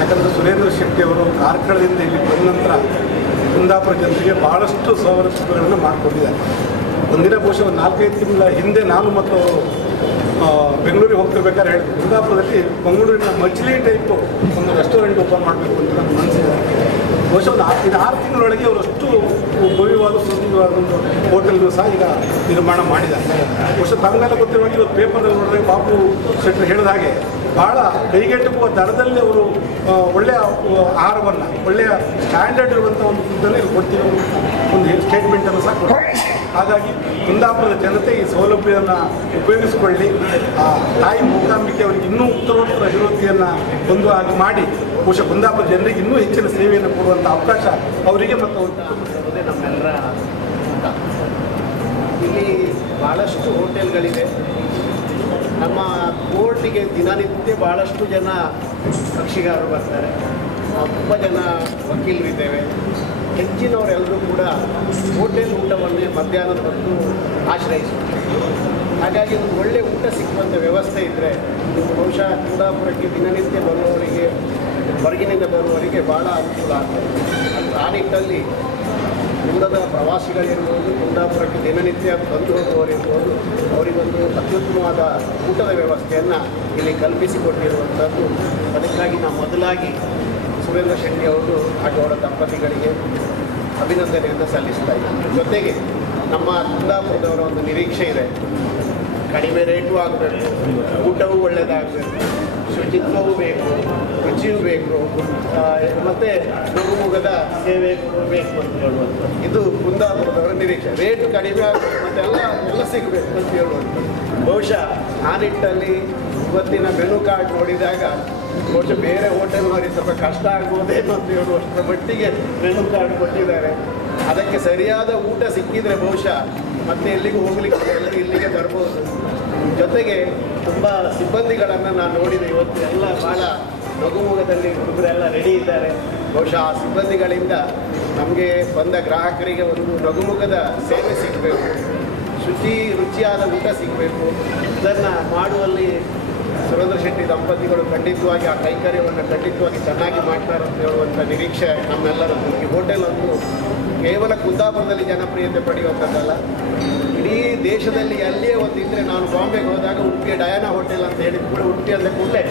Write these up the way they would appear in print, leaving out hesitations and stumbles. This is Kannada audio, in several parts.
ಯಾಕಂದರೆ ಸುರೇಂದ್ರ ಶೆಟ್ಟಿಯವರು ಕಾರ್ಕಳದಿಂದ ಇಲ್ಲಿ ಬಂದ ನಂತರ ಕುಂದಾಪುರ ಜನತೆಗೆ ಭಾಳಷ್ಟು ಸೌಲಭ್ಯಗಳನ್ನು ಮಾಡಿಕೊಟ್ಟಿದ್ದಾರೆ. ಒಂದಿನ ಬಹುಶಃ 4-5 ತಿಂಗಳ ಹಿಂದೆ ನಾನು ಮತ್ತು ಬೆಂಗಳೂರಿಗೆ ಹೋಗ್ತಿರ್ಬೇಕಾದ್ರೆ ಹೇಳಿದೆ, ಕುಂದಾಪುರದಲ್ಲಿ ಮಂಗಳೂರಿನ ಮಚ್ಲಿ ಟೈಪು ಒಂದು ರೆಸ್ಟೋರೆಂಟ್ ಓಪನ್ ಮಾಡಬೇಕು ಅಂತ ನನ್ನ ಮನಸ್ಸಿದೆ. ಬಹುಶಃ ಒಂದು 6 ತಿಂಗಳೊಳಗೆ ಅವರಷ್ಟು ಭವ್ಯವಾದ ಸುಂದರವಾದ ಒಂದು ಹೋಟೆಲ್ಗಳು ಸಹ ಈಗ ನಿರ್ಮಾಣ ಮಾಡಿದ್ದಾರೆ. ಬಹುಶಃ ತಮಗೆಲ್ಲ ಗೊತ್ತಿರುವಾಗ ಇವತ್ತು ಪೇಪರಲ್ಲಿ ನೋಡಿದ್ರೆ ಬಾಬು ಶೆಟ್ಟರು ಹೇಳಿದ ಹಾಗೆ ಭಾಳ ಕೈಗೆಟುಕುವ ದರದಲ್ಲಿ ಅವರು ಒಳ್ಳೆಯ ಆಹಾರವನ್ನು, ಒಳ್ಳೆಯ ಸ್ಟ್ಯಾಂಡರ್ಡ್ ಇರುವಂಥ ಒಂದು ಫುಡ್ಡನ್ನು ಇಲ್ಲಿ ಕೊಡ್ತೀವಿ ಒಂದು ಸ್ಟೇಟ್ಮೆಂಟನ್ನು ಸಹ ಕೊಡ್ತಾರೆ. ಹಾಗಾಗಿ ಕುಂದಾಪುರದ ಜನತೆ ಈ ಸೌಲಭ್ಯವನ್ನು ಉಪಯೋಗಿಸಿಕೊಳ್ಳಿ, ತಾಯಿ ಮೂಕಾಂಬಿಕೆ ಅವರಿಗೆ ಇನ್ನೂ ಉತ್ತರೋತ್ತರ ಅಭಿವೃದ್ಧಿಯನ್ನು ಹೊಂದುವ ಹಾಗೆ ಮಾಡಿ ಬಹುಶಃ ಕುಂದಾಪುರ ಜನರಿಗೆ ಇನ್ನೂ ಹೆಚ್ಚಿನ ಸೇವೆಯನ್ನು ಕೊಡುವಂಥ ಅವಕಾಶ ಅವರಿಗೆ ಮತ್ತು ನಮ್ಮೆಲ್ಲರ ಇಲ್ಲಿ ಭಾಳಷ್ಟು ಹೋಟೆಲ್ಗಳಿವೆ. ನಮ್ಮ ಕೋರ್ಟಿಗೆ ದಿನನಿತ್ಯ ಭಾಳಷ್ಟು ಜನ ಕಕ್ಷಿಗಾರರು ಬರ್ತಾರೆ, ತುಂಬ ಜನ ವಕೀಲರಿದ್ದೇವೆ. ಹೆಚ್ಚಿನವರೆಲ್ಲರೂ ಕೂಡ ಹೋಟೆಲ್ ಊಟವನ್ನೇ ಮಧ್ಯಾಹ್ನದ ಹೊತ್ತು ಆಶ್ರಯಿಸುತ್ತಾರೆ. ಹಾಗಾಗಿ ಒಂದು ಒಳ್ಳೆಯ ಊಟ ಸಿಕ್ಕುವಂಥ ವ್ಯವಸ್ಥೆ ಇದ್ದರೆ ಬಹುಶಃ ಕುಂದಾಪುರಕ್ಕೆ ದಿನನಿತ್ಯ ಬರುವವರಿಗೆ, ಹೊರಗಿನಿಂದ ಬರುವವರಿಗೆ ಭಾಳ ಅನುಕೂಲ ಆಗ್ತದೆ. ಆ ನಿಟ್ಟಲ್ಲಿ ದೂರದ ಪ್ರವಾಸಿಗಳಿರ್ಬೋದು, ಕುಂದಾಪುರಕ್ಕೆ ದಿನನಿತ್ಯ ಬಂದು ಹೋಗುವವರಿರ್ಬೋದು, ಅವರಿಗೊಂದು ಅತ್ಯುತ್ತಮವಾದ ಊಟದ ವ್ಯವಸ್ಥೆಯನ್ನು ಇಲ್ಲಿ ಕಲ್ಪಿಸಿಕೊಟ್ಟಿರುವಂಥದ್ದು. ಅದಕ್ಕಾಗಿ ನಾವು ಮೊದಲಾಗಿ ಸುರೇಂದ್ರ ಶೆಟ್ಟಿ ಅವರು ಹಾಗೂ ಅವರ ದಂಪತಿಗಳಿಗೆ ಅಭಿನಂದನೆಯನ್ನು ಸಲ್ಲಿಸ್ತಾ ಇದ್ದಾರೆ. ಜೊತೆಗೆ ನಮ್ಮ ಕುಂದಾಪುರದವರ ಒಂದು ನಿರೀಕ್ಷೆ ಇದೆ, ಕಡಿಮೆ ರೇಟು ಆಗಬೇಕು, ಊಟವೂ ಒಳ್ಳೆಯದಾಗಬೇಕು, ಶುಚಿತ್ವವೂ ಬೇಕು, ರುಚಿಯೂ ಬೇಕು, ಮತ್ತು ನಗುಮುಗದ ಸೇವೆ ಬೇಕು ಅಂತ ಹೇಳುವಂಥದ್ದು. ಇದು ಕುಂದಾಪುರದವರ ನಿರೀಕ್ಷೆ. ರೇಟು ಕಡಿಮೆ ಆಗಬೇಕು ಮತ್ತು ಎಲ್ಲ ಸಿಗಬೇಕು ಅಂತ ಹೇಳುವಂಥದ್ದು. ಬಹುಶಃ ಆ ನಿಟ್ಟಲ್ಲಿ ಇವತ್ತಿನ ಮೆನು ಕಾರ್ಡ್ ನೋಡಿದಾಗ ಬಹುಶಃ ಬೇರೆ ಹೋಟೆಲ್ನವರಿಗೆ ಸ್ವಲ್ಪ ಕಷ್ಟ ಆಗ್ಬೋದೇನೋ ಅಂತ ಹೇಳುವಷ್ಟರ ಮಟ್ಟಿಗೆ ಮೆನು ಕಾರ್ಡ್ ಕೊಟ್ಟಿದ್ದಾರೆ. ಅದಕ್ಕೆ ಸರಿಯಾದ ಊಟ ಸಿಕ್ಕಿದರೆ ಬಹುಶಃ ಮತ್ತೆ ಎಲ್ಲಿಗೂ ಹೋಗ್ಲಿಕ್ಕೆ ಎಲ್ಲರೂ ಇಲ್ಲಿಗೆ ಬರ್ಬೋದು. ಜೊತೆಗೆ ತುಂಬ ಸಿಬ್ಬಂದಿಗಳನ್ನು ನಾನು ನೋಡಿದೆ ಇವತ್ತು, ಎಲ್ಲ ಭಾಳ ನಗುಮುಗದಲ್ಲಿ ಹುಡುಗರೆಲ್ಲ ರೆಡಿ ಇದ್ದಾರೆ. ಬಹುಶಃ ಆ ಸಿಬ್ಬಂದಿಗಳಿಂದ ನಮಗೆ ಬಂದ ಗ್ರಾಹಕರಿಗೆ ಒಂದು ನಗುಮುಗದ ಸೇವೆ ಸಿಗಬೇಕು, ರುಚಿಯಾದ ಊಟ ಸಿಗಬೇಕು. ಇದನ್ನು ಮಾಡುವಲ್ಲಿ ಸುರೇಂದ್ರ ಶೆಟ್ಟಿ ದಂಪತಿಗಳು ಖಂಡಿತವಾಗಿ ಆ ಕೈಂಕರ್ಯವನ್ನು ಖಂಡಿತವಾಗಿ ಚೆನ್ನಾಗಿ ಮಾಡ್ತಾರೆ ಅಂತ ಹೇಳುವಂಥ ನಿರೀಕ್ಷೆ ನಮ್ಮೆಲ್ಲರದ್ದು. ಈ ಹೋಟೆಲ್ ಒಂದು ಕೇವಲ ಕುಂದಾಪುರದಲ್ಲಿ ಜನಪ್ರಿಯತೆ ಪಡೆಯುವಂಥದ್ದಲ್ಲ, ಇಡೀ ದೇಶದಲ್ಲಿ ಅಲ್ಲಿಯೇ ಒಂದು ಇದ್ದರೆ, ನಾನು ಬಾಂಬೆಗೆ ಹೋದಾಗ ಉಡುಪಿಯ ಡಯಾನಾ ಹೋಟೆಲ್ ಅಂತ ಹೇಳಿದ ಕೂಡ ಉಡುಪಿ ಅಂದ ಕೂಡಲೇ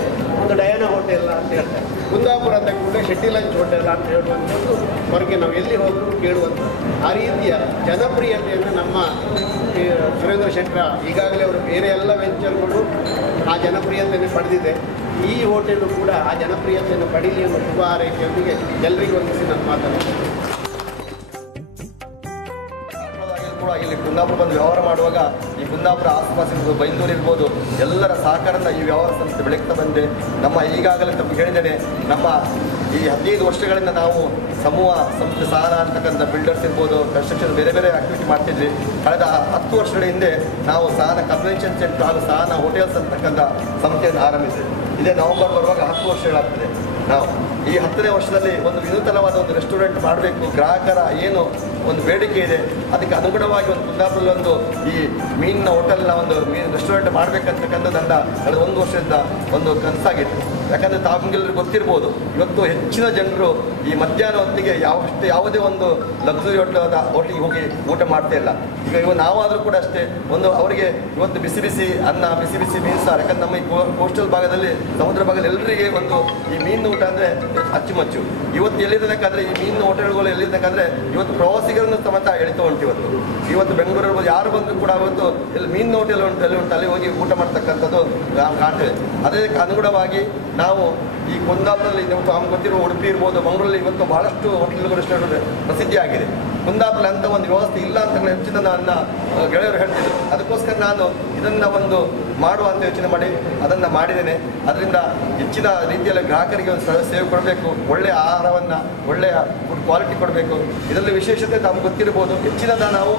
ಒಂದು ಡಯಾನಾ ಹೋಟೆಲ್ ಅಂತ ಹೇಳ್ತಾರೆ, ಕುಂದಾಪುರ ಅಂದ ಕೂಡಲೇ ಶೆಟ್ಟಿ ಲಂಚ್ ಹೋಟೆಲ್ ಅಂತ ಹೇಳುವಂಥದ್ದು ಹೊರಗೆ ನಾವು ಎಲ್ಲಿ ಹೋದರೂ ಕೇಳುವಂಥದ್ದು. ಆ ರೀತಿಯ ಜನಪ್ರಿಯತೆಯನ್ನು ನಮ್ಮ ಸುರೇಂದ್ರ ಶೆಟ್ಟರ ಈಗಾಗಲೇ ಅವರು ಬೇರೆ ಎಲ್ಲ ವೆಂಚರ್ಗಳು ಆ ಜನಪ್ರಿಯತೆಯನ್ನು ಪಡೆದಿದೆ. ಈ ಹೋಟೆಲು ಕೂಡ ಆ ಜನಪ್ರಿಯತೆಯನ್ನು ಪಡೀಲಿ ಅನ್ನೋ ಶುಭ ಹಾರೈಕೆಯೊಂದಿಗೆ ಎಲ್ಲರಿಗೂ ಹೊಂದಿಸಿ ನಾನು ಮಾತಾಡ್ತೀನಿ. ಕೂಡ ಇಲ್ಲಿ ಕುಂದಾಪುರ ಬಂದು ವ್ಯವಹಾರ ಮಾಡುವಾಗ ಈ ಕುಂದಾಪುರ ಆಸುಪಾಸಿನ ಬೈಂದೂರು ಇರ್ಬೋದು, ಎಲ್ಲರ ಸಹಕಾರದಿಂದ ಈ ವ್ಯವಹಾರ ಸಂಸ್ಥೆ ಬೆಳಗ್ತಾ ಬಂದೆ. ನಮ್ಮ ಈಗಾಗಲೇ ತಮಗೆ ಹೇಳಿದ್ದೇನೆ, ನಮ್ಮ ಈ 15 ವರ್ಷಗಳಿಂದ ನಾವು ಸಮೂಹ ಸಂಸ್ಥೆ ಸಹನ ಅಂತಕ್ಕಂಥ ಬಿಲ್ಡರ್ಸ್ ಇರ್ಬೋದು, ಕನ್ಸ್ಟ್ರಕ್ಷನ್ ಬೇರೆ ಬೇರೆ ಆಕ್ಟಿವಿಟಿ ಮಾಡ್ತಿದ್ವಿ. ಕಳೆದ 10 ವರ್ಷಗಳ ಹಿಂದೆ ನಾವು ಸಹನ ಕನ್ವೆನ್ಷನ್ ಸೆಂಟರ್ ಹಾಗೂ ಸಹನ ಹೋಟೆಲ್ಸ್ ಅಂತಕ್ಕಂಥ ಸಂಸ್ಥೆಯನ್ನು ಆರಂಭಿಸಿದ್ವಿ. ಇದೇ ನವೆಂಬರ್ ಬರುವಾಗ 10 ವರ್ಷಗಳಾಗ್ತದೆ. ನಾವು ಈ 10ನೇ ವರ್ಷದಲ್ಲಿ ಒಂದು ವಿನೂತನವಾದ ಒಂದು ರೆಸ್ಟೋರೆಂಟ್ ಮಾಡಬೇಕು, ಗ್ರಾಹಕರ ಏನು ಒಂದು ಬೇಡಿಕೆ ಇದೆ ಅದಕ್ಕೆ ಅನುಗುಣವಾಗಿ ಒಂದು ಕುಂದಾಪುರದಲ್ಲಿ ಒಂದು ಈ ಮೀನಿನ ಹೋಟೆಲ್ನ ಒಂದು ರೆಸ್ಟೋರೆಂಟ್ ಮಾಡಬೇಕಂತಕ್ಕಂಥ ನನ್ನ ಕಳೆದ 1 ವರ್ಷದಿಂದ ಒಂದು ಕನಸಾಗಿತ್ತು. ಯಾಕಂದರೆ ತಾವೆಲ್ಲರಿಗೂ ಗೊತ್ತಿರ್ಬೋದು, ಇವತ್ತು ಹೆಚ್ಚಿನ ಜನರು ಈ ಮಧ್ಯಾಹ್ನ ಹೊತ್ತಿಗೆ ಯಾವುದೇ ಒಂದು ಲಕ್ಸುರಿ ಹೋಟ್ಲಿಗೆ ಹೋಗಿ ಊಟ ಮಾಡ್ತಾ ಇಲ್ಲ. ಈಗ ನಾವಾದರೂ ಕೂಡ ಅಷ್ಟೇ, ಒಂದು ಅವರಿಗೆ ಇವತ್ತು ಬಿಸಿ ಬಿಸಿ ಅನ್ನ, ಬಿಸಿ ಬಿಸಿ ಮೀನು ಸಾರು. ಯಾಕಂದ್ರೆ ನಮ್ಮ ಈ ಕೋಸ್ಟಲ್ ಭಾಗದಲ್ಲಿ, ಸಮುದ್ರ ಭಾಗದಲ್ಲಿ ಎಲ್ಲರಿಗೆ ಒಂದು ಈ ಮೀನು ಊಟ ಅಂದರೆ ಅಚ್ಚುಮಚ್ಚು. ಇವತ್ತು ಎಲ್ಲಿದ್ದಕ್ಕಂದ್ರೆ ಈ ಮೀನು ಹೋಟೆಲ್ಗಳು ಎಲ್ಲಿದ್ದಕ್ಕಂದ್ರೆ ಇವತ್ತು ಪ್ರವಾಸಿಗರನ್ನು ಸಮೇತ ಎಳಿತಾ ಉಂಟು. ಇವತ್ತು ಬೆಂಗಳೂರಲ್ಲಿ ಯಾರು ಬಂದರೂ ಕೂಡ ಇವತ್ತು ಇಲ್ಲಿ ಮೀನು ಹೋಟೆಲ್ ಉಂಟು, ಅಲ್ಲಿ ಹೋಗಿ ಊಟ ಮಾಡ್ತಕ್ಕಂಥದ್ದು ನಾವು ಕಾಣ್ತೇವೆ. ಅದಕ್ಕೆ ಅನುಗುಣವಾಗಿ ನಾವು ಈ ಕುಂದಾಪುರದಲ್ಲಿ ನಮ್ಗೆ ಗೊತ್ತಿರುವ ಉಡುಪಿ ಇರ್ಬೋದು, ಮಂಗಳೂರಲ್ಲಿ ಇವತ್ತು ಬಹಳಷ್ಟು ಹೋಟೆಲ್ಗಳು ರೆಸ್ಟೋರೆಂಟ್ ಪ್ರಸಿದ್ಧಿಯಾಗಿದೆ. ಕುಂದಾಪುರ ಅಂತ ಒಂದು ವ್ಯವಸ್ಥೆ ಇಲ್ಲ ಅಂತ ಹೆಚ್ಚಿನ ನನ್ನ ಗೆಳೆಯರು ಹೇಳ್ತಿದ್ರು. ಅದಕ್ಕೋಸ್ಕರ ನಾನು ಇದನ್ನು ಒಂದು ಮಾಡುವ ಅಂತ ಯೋಚನೆ ಮಾಡಿ ಅದನ್ನು ಮಾಡಿದ್ದೇನೆ. ಅದರಿಂದ ಹೆಚ್ಚಿನ ರೀತಿಯಲ್ಲಿ ಗ್ರಾಹಕರಿಗೆ ಒಂದು ಸೇವೆ ಕೊಡಬೇಕು, ಒಳ್ಳೆಯ ಆಹಾರವನ್ನು, ಒಳ್ಳೆಯ ಫುಡ್ ಕ್ವಾಲಿಟಿ ಕೊಡಬೇಕು. ಇದರಲ್ಲಿ ವಿಶೇಷತೆ ನಮ್ಗೆ ಗೊತ್ತಿರ್ಬೋದು, ಹೆಚ್ಚಿನದ ನಾವು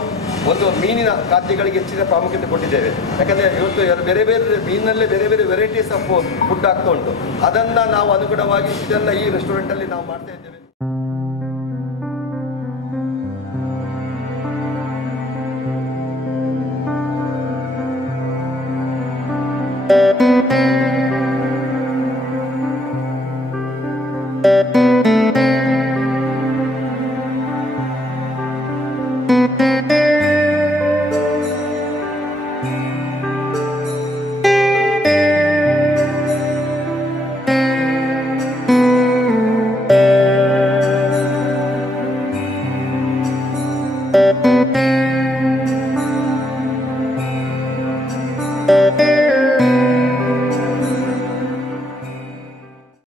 ಒಂದು ಮೀನಿನ ಖಾದ್ಯಗಳಿಗೆ ಹೆಚ್ಚಿನ ಪ್ರಾಮುಖ್ಯತೆ ಕೊಟ್ಟಿದ್ದೇವೆ. ಯಾಕಂದರೆ ಇವತ್ತು ಬೇರೆ ಬೇರೆ ಮೀನಿನಲ್ಲೇ ಬೇರೆ ಬೇರೆ ವೆರೈಟೀಸ್ ಆಫ್ ಫುಡ್ ಆಗ್ತಾ ಉಂಟು. ಅದನ್ನು ನಾವು ಅನುಗುಣವಾಗಿ ಇದನ್ನು ಈ ರೆಸ್ಟೋರೆಂಟಲ್ಲಿ ನಾವು ಮಾಡ್ತಾ ಇದ್ದೇವೆ.